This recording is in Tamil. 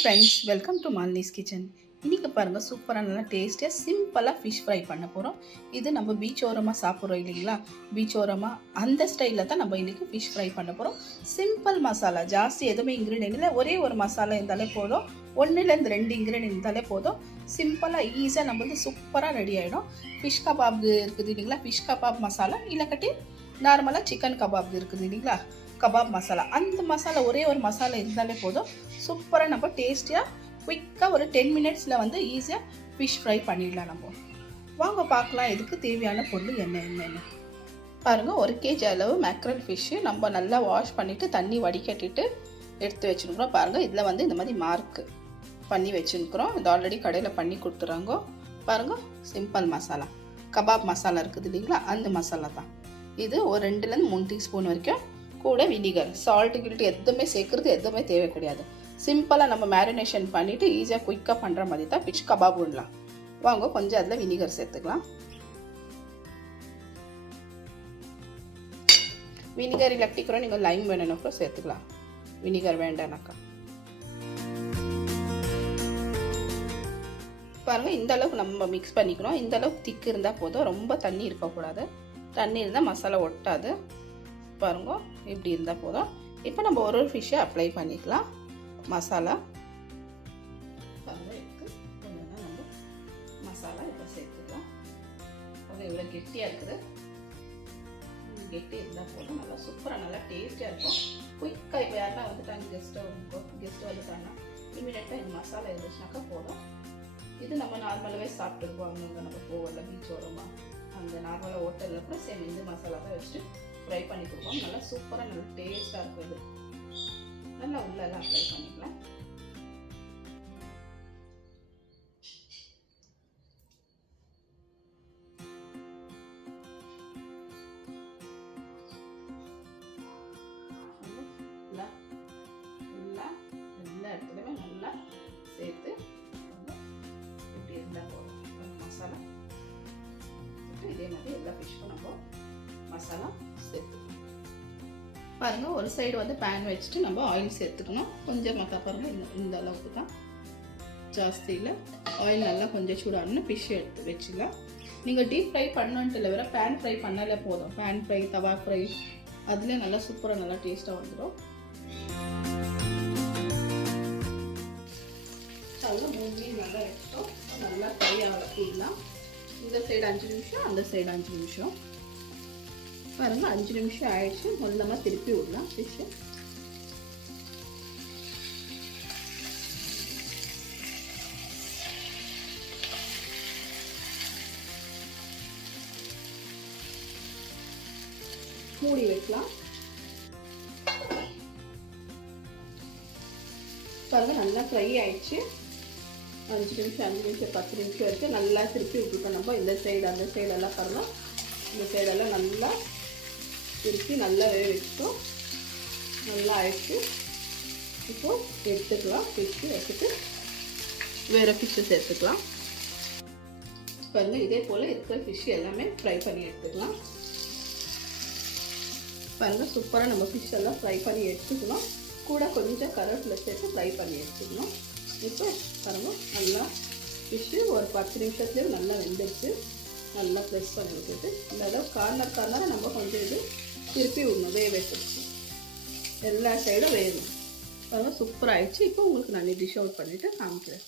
Friends, welcome to Malini's kitchen. இன்றைக்கி பாருங்கள், சூப்பராக நல்லா டேஸ்டியாக சிம்பிளாக ஃபிஷ் ஃப்ரை பண்ண போகிறோம். இது நம்ம பீச் ஓரமாக சாப்பிட்றோம் இல்லைங்களா, பீச் ஓரமாக அந்த ஸ்டைலில் தான் நம்ம இன்றைக்கி ஃபிஷ் ஃப்ரை பண்ண போகிறோம். சிம்பிள் மசாலா, ஜாஸ்தி எதுவுமே இன்க்ரீடியன்ட் இல்லை. ஒரே ஒரு மசாலா இருந்தாலே போதும், 1லேருந்து 2 இன்க்ரீடியன்ட் இருந்தாலே போதும். சிம்பிளாக ஈஸியாக நம்ம வந்து சூப்பராக ரெடி ஆகிடும். ஃபிஷ் கபாப் இருக்குது இல்லைங்களா, ஃபிஷ் கபாப் மசாலா, இல்லைக்கட்டி நார்மலாக சிக்கன் கபாப் இருக்குது இல்லைங்களா, கபாப் மசாலா. அந்த மசாலா ஒரே ஒரு மசாலா இருந்தாலே போதும், சூப்பராக நம்ம டேஸ்டியாக குயிக்காக ஒரு 10 மினிட்ஸில் வந்து ஈஸியாக ஃபிஷ் ஃப்ரை பண்ணிடலாம். நம்ம வாங்க பார்க்கலாம் இதுக்கு தேவையான பொருள் என்னென்னு பாருங்கள். 1 kg அளவு மேக்ரல் ஃபிஷ்ஷு நம்ம நல்லா வாஷ் பண்ணிவிட்டு தண்ணி வடிகட்டிட்டு எடுத்து வச்சுருக்குறோம். பாருங்கள், இதில் வந்து இந்த மாதிரி மார்க் பண்ணி வச்சுருக்குறோம். இது ஆல்ரெடி கடையில் பண்ணி கொடுத்துறாங்க. பாருங்கள், சிம்பிள் மசாலா, கபாப் மசாலா இருக்குது இல்லைங்களா, அந்த மசாலா தான் இது. ஒரு 2லேருந்து 3 டீஸ்பூன் வரைக்கும். கூட வினிகர், சால்ட்டு கில்ட்டு எதுவுமே சேர்க்குறது எதுவுமே தேவை கிடையாது. சிம்பிளாக நம்ம மேரினேஷன் பண்ணிவிட்டு ஈஸியாக குயிக்காக பண்ணுற மாதிரி தான் ஃபிஷ் கபாப் விடலாம். வாங்க கொஞ்சம் அதில் வினிகர் சேர்த்துக்கலாம். வினிகர் இல்லாட்டிக்கிறோம், நீங்கள் லைம் வேணும்னா கூட சேர்த்துக்கலாம். வினிகர் வேண்டானாக்கா பாருங்கள், இந்த அளவுக்கு நம்ம மிக்ஸ் பண்ணிக்கிறோம். இந்த அளவுக்கு திக்கு இருந்தால் போதும், ரொம்ப தண்ணி இருக்கக்கூடாது. தண்ணி இருந்தால் மசாலா ஒட்டாது. பாருங்க, இப்படி இருந்தால் போதும். இப்போ நம்ம ஒரு ஃபிஷ்ஷை அப்ளை பண்ணிக்கலாம். மசாலா பாருங்கள், நம்ம மசாலா இப்போ சேர்த்துக்கலாம். அது இவ்வளோ கெட்டியாக இருக்குது, கெட்டி இருந்தால் போதும். நல்லா சூப்பராக நல்லா டேஸ்டியாக இருக்கும். குயிக்காக இப்போ யாருன்னா வந்துட்டாங்க, கெஸ்ட்டு வந்துட்டாங்கன்னா இமீடியட்டாக இந்த மசாலா இருந்துச்சுனாக்கா போதும். இது நம்ம நார்மலாகவே சாப்பிட்டுருப்போம். அங்கே நம்ம போகல பீச் ஓரமாக, அந்த நார்மலாக ஹோட்டலில் கூட சேம் இந்த மசாலா தான் வச்சுட்டு ஃப்ரை பண்ணி கொடுப்போம். நல்லா சூப்பராக நல்லா டேஸ்ட்டாக இருக்கும். இது நல்லா உள்ளெல்லாம் அப்ளை பண்ணிக்கலாம். எல்லா இடத்துலையுமே நல்லா சேர்த்து இப்படி இருந்தால் போதும். மசாலா இதே மாதிரி எல்லா ஃபிஷ்க்கும் நம்ம மசாலா சேர்த்துக்கணும். பாருங்கள், ஒரு சைடு வந்து பேன் வச்சுட்டு நம்ம ஆயில் சேர்த்துக்கணும். கொஞ்சம் பாருங்கள், இந்த அளவுக்கு தான், ஜாஸ்தி இல்லை. ஆயில் நல்லா கொஞ்சம் சூடாகணும்னு ஃபிஷ் எடுத்து வச்சுக்கலாம். நீங்கள் டீப் ஃப்ரை பண்ணணுன்ட்டு இல்லை, வேறு பேன் ஃப்ரை பண்ணாலே போதும். பேன் ஃப்ரை, தவா ஃப்ரை, அதுலேயே நல்லா சூப்பராக நல்லா டேஸ்ட்டாக வந்துடும். நல்லா மூணையும் நல்லா வச்சுட்டோம். நல்லா ஃப்ரை ஆகலாம். இந்த சைடு 5 நிமிஷம், அந்த சைடு 5 நிமிஷம். பாருங்கள், 5 நிமிஷம் ஆயிடுச்சு. முதல்ல திருப்பி விடலாம் ஃபிஷ்ஷு. மூடி வைக்கலாம். பாருங்கள், நல்லா ஃப்ரை ஆயிடுச்சு. 5 நிமிஷம் 10 நிமிஷம் வரைக்கும் நல்லா திருப்பி விட்டுருக்கோம். நம்ம இந்த சைடு அந்த சைடெல்லாம் பாருங்கள், இந்த சைடெல்லாம் நல்லா திருப்பி நல்லா வச்சுட்டோம். நல்லா ஆயிடுச்சு. இப்போது எடுத்துக்கலாம். ஃபிஷ்ஷு வச்சுட்டு வேறு ஃபிஷ்ஷு சேர்த்துக்கலாம். பாருங்கள், இதே போல் இருக்கிற ஃபிஷ்ஷு எல்லாமே ஃப்ரை பண்ணி எடுத்துக்கலாம். பாருங்கள், சூப்பராக நம்ம ஃபிஷ் எல்லாம் ஃப்ரை பண்ணி எடுத்துக்கலாம். கூட கொஞ்சம் கருவேப்பிலை சேர்த்து ஃப்ரை பண்ணி எடுத்துக்கணும். இப்போ பாருங்கள், நல்லா ஃபிஷ்ஷு ஒரு 10 நிமிஷத்துலேயே நல்லா வெந்துடுச்சு. நல்லா ப்ரெஸ் பண்ணி விட்டுட்டு இந்த அளவு கார்னராக நம்ம கொஞ்சம் இது திருப்பி விடணும். வச்சுருக்கோம், எல்லா சைடும் வேகணும். பாருங்கள், சூப்பராக ஆயிடுச்சு. இப்போ உங்களுக்கு நான் டிஷ் அவுட் பண்ணிவிட்டு காமிக்கிறேன்.